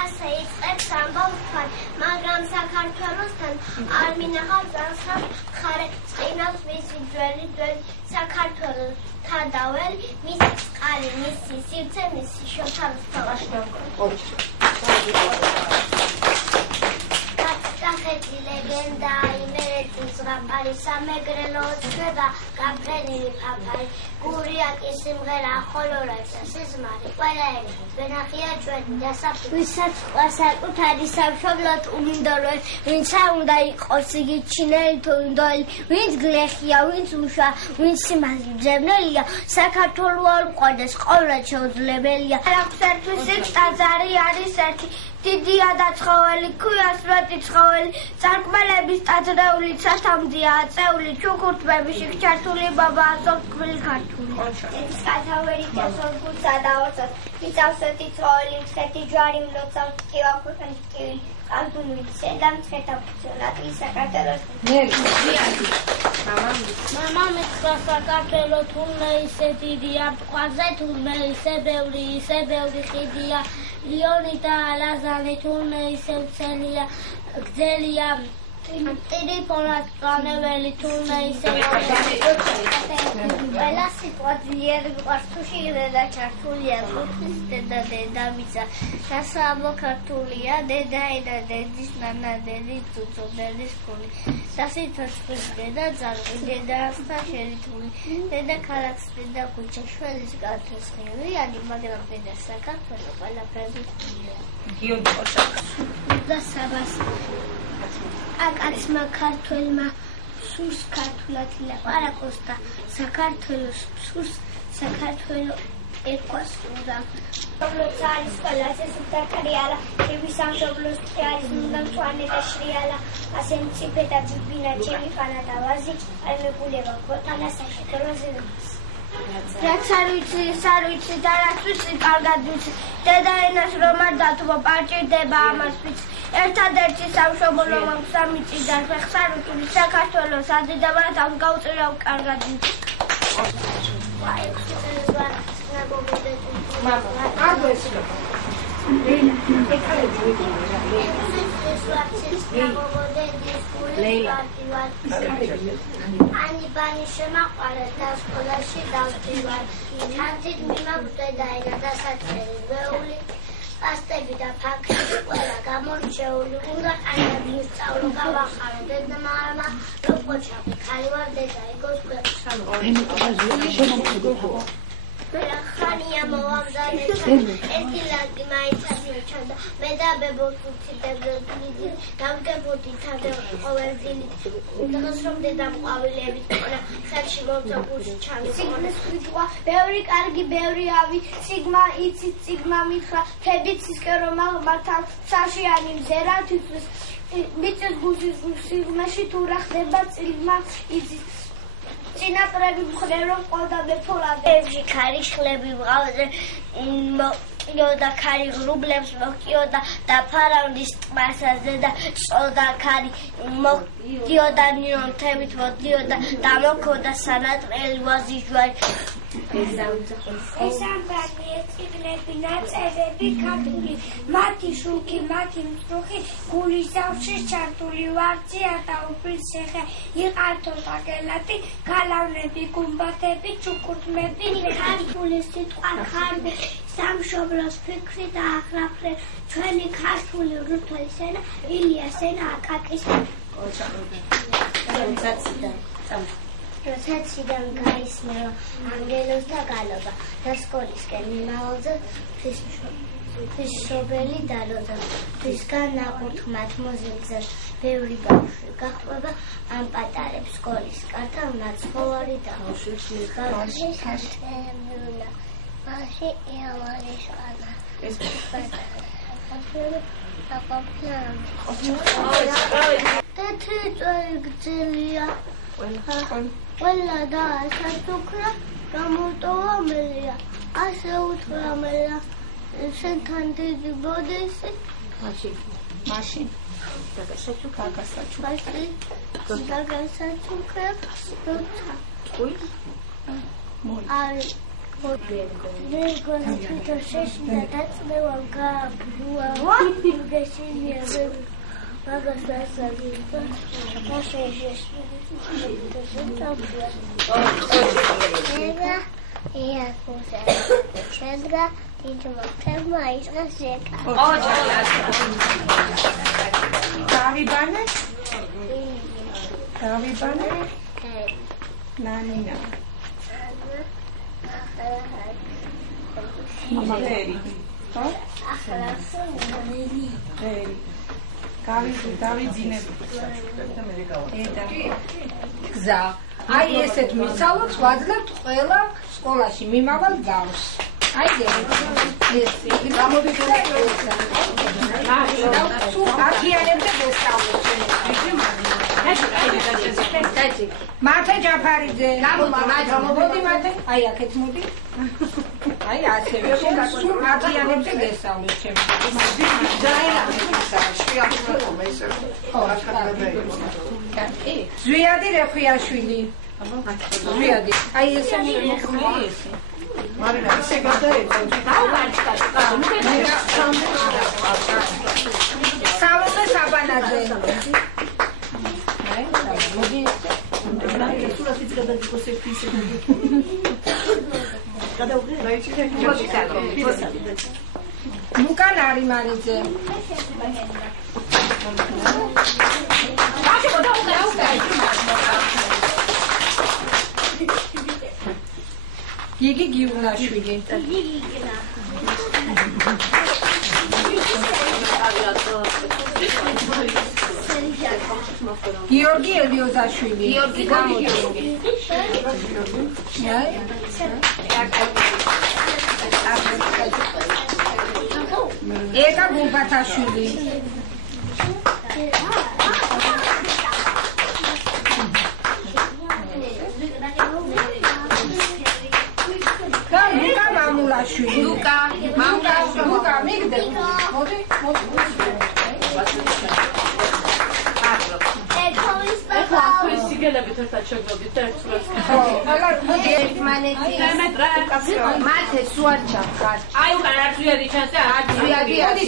ასე იწყებს ამბავს თან, მაგრამ საქართველოსთან არ მინახავს ძალსხად მხარე, წინავს მისი ძველი საქართველოს თავდაველი, მისი წყალი, მისი სივრცე, მისი შოთავის თვალაშნაური. კახეთი ლეგენდა იმერეთი ზღაპარი სამეგრელო ცხვება გაფრენილი ფაფარი გურიაკი სიმღერა ხოლორაცა სიზმარი ყველა ერთად ვენახია ჩვენი დასაფლავი ვისაც საკუთარი სამშობლოთ უმინდოროა ვინცა უნდა იყოს იგი ჩინელი თუ ინდოელი ვინც გლეხია ვინც უშა ვინც სიმაღლე ძებნელია საქართველო არ მყოდეს ყოველად შეუძლებელია არაფერთვის ტაძარი არის ერთი დიდია და ცხოველი, ქვიას მეტი ცხოველი, წარკმელების ტაძრეული სათამძია აწეული, ჩუქურთმები შიგჩართული ბაბაა სოფთქმელი ქართული. ეს კათავერი დასორგულსა და ოცას, მიწავსეთი ცხოველი, მცხეთი ჯვარი მლოცავს, ტკივა ქუთანი ტკივილი, ყამთული მცედა მცხეთა ფუძონატი საქართველოს. მამა მითხრა საქართველო თურმე ისე დიდია, მტყვარზე თურმე ისე ბევრი ხიდია. ლიონი და ლაზანი თურმე ისე ვრცელია, გრძელია, ტელეფონად პლანებელი თურმე ისე ყველა სიტყვა ძლიერი მიყვარს თუ შიგნიდან ჩართულია კუთხის დედამიწა დასაბო ქართულია დედაენა დედის ნანა დედის წუწუ დედის ფული დასითოშვის დედა ძაღლი დედასთან შერითული დედა ქალაქს დედა ქუჩა შველის გათესხივიანი მაგრამ დედა საქართველო ყველაფერზე გიორგი ოჩაკა და საბას აკაცმა ქართველმა სურს ქართულად ლაპარაკოსთა საქართველოს სურს საქართველო ეკვას უნდა სოფლოს არის ყველაზე სუფთა კრიალა ჩემი სამშობლოს არის უნდა მწვანე და შრიალა ასე მწიფე და ძბინა ჩემი ხანა და ვაზი არ მეგულება ქვეყანა საქართველოზე რაც არ ვიცი და რაც ვიცი კარგად ვიცი დედაენას რომ არ დათმო პარჭირდება ამას ვიცი ერთადერთი სამშობლო მაქვს სამი წიდან ხსარუთული საქართველოს ადიდაბად ამ გავწირავ კარგად ვიცი Ani bani შემაყვარა და სკოლაში დავდივარ. Თანდით მიმაგვდე დაენა დასაწყისი ვეული პასტები და ფაქები ყველა გამორჩეული უნდა ყანები ვსწავლო გავახარო დედმამა როგორ ხალი ვარ დედა ეგოს გვეყვა ხანია მოვამზადე ეთილაკი მაიცას მიჩნდა მე და ბებოს უციტებდი დამგებოდი თადე ყოველდღილი დღეს რომ დედამ ყვავილებით ყოლა ხელში მოვწაფუში ჩამი სიგმის ვიტყვა ბევრი კარგი ბევრი ავი სიგმა იცით სიგმა მითხრა თებიც ისკე რომ მართავ საშიანი მზერა თვითონ მიწის გუზის სიგმაში თუ რა ხდება წიგმა იცით წინაპრები მხნე რომ ყავდა მეფოლადე ქარი ხლები მღავზე მოკიოდა ქარი ღრუბლებს მოკიოდა და ფარავნის ტბასაზე და წოდა ქარი მოკიოდა ნიონთებით მოდიოდა და მოკოდა სანატრელი ვაზი ჯვარი ეს ამბანი ეწიგნები ნაწევები ქართული მათი შუქი მათი მწუხი გულის ზავში ჩართული ვარცია და უფლის შეხე იყართო დაგელათი გალავნები გუმბათები ჩუქურთმები ქართული სიტყვა ხარბი სამშობლოს ფიქრი და აღრაფრე ჩვენი ქართული რუთული სენა ილიას ენა აკაკის როცაციდან გაისმევა ანგელოზთა გალობა და სკოლისკენ მიმავალზე ფისშობელი დალოდა ფისგან ნაკურთხმათ მოზილზე ბევრი ბავშვი გაჰყვება ამ პატარებს სკოლის კართან ნაცხოვარი და ბავშვი თაშემიულა ბავშვი ეავარის ანა ეს თეთრი წვერი გძელია ყველა და სასუქრა გამოტოვა მელია ასე უთხრა მელა შენთან დიდი ბოდესი მაშინ დაგასაჩუქრებ როცა არის მეგონა თვითონ შეშინდა დაწნევა გააბლუა გეშინია მაგას დასაგება შეშინდა იაკუზე შედრა იჯმა თემა ისყა შეკა დავიბანე ნანინა მამერი ხო დავიძინებ გზა აი ესეთ მისალოთ ვაძლევთ ყველა სკოლაში მიმავალ გავს აი ეს გამოდი ათიანებზე გესწავლოთ მათე ჯაფარიძე მოდი მათე აი აქეთ მოდი აი ასევე სულ ათიანებზე გესწავლოთ ჩემს ზვიადი რეხვიაშვილი ზვიადი აი ესე მოხმული ესე მარინა ისე სალომე საბანაძე მოდი სურათიც გადაგიქოს ერთი ისე ლუკა ნარიმანიძე გიგი გიუნაშვილი გიორგი ელიოზაშვილი გიორგი გამოდი ეკა გულბათაშვილი ლუკა მამულაშვილი ლუკა მიგდე მოდი სიგელებით ერთად შეგდებით ერთს მოდი ერთმანეთი მათე სუარჩა აი უკან არ ზვიადი ჩანს და არ ზვიადი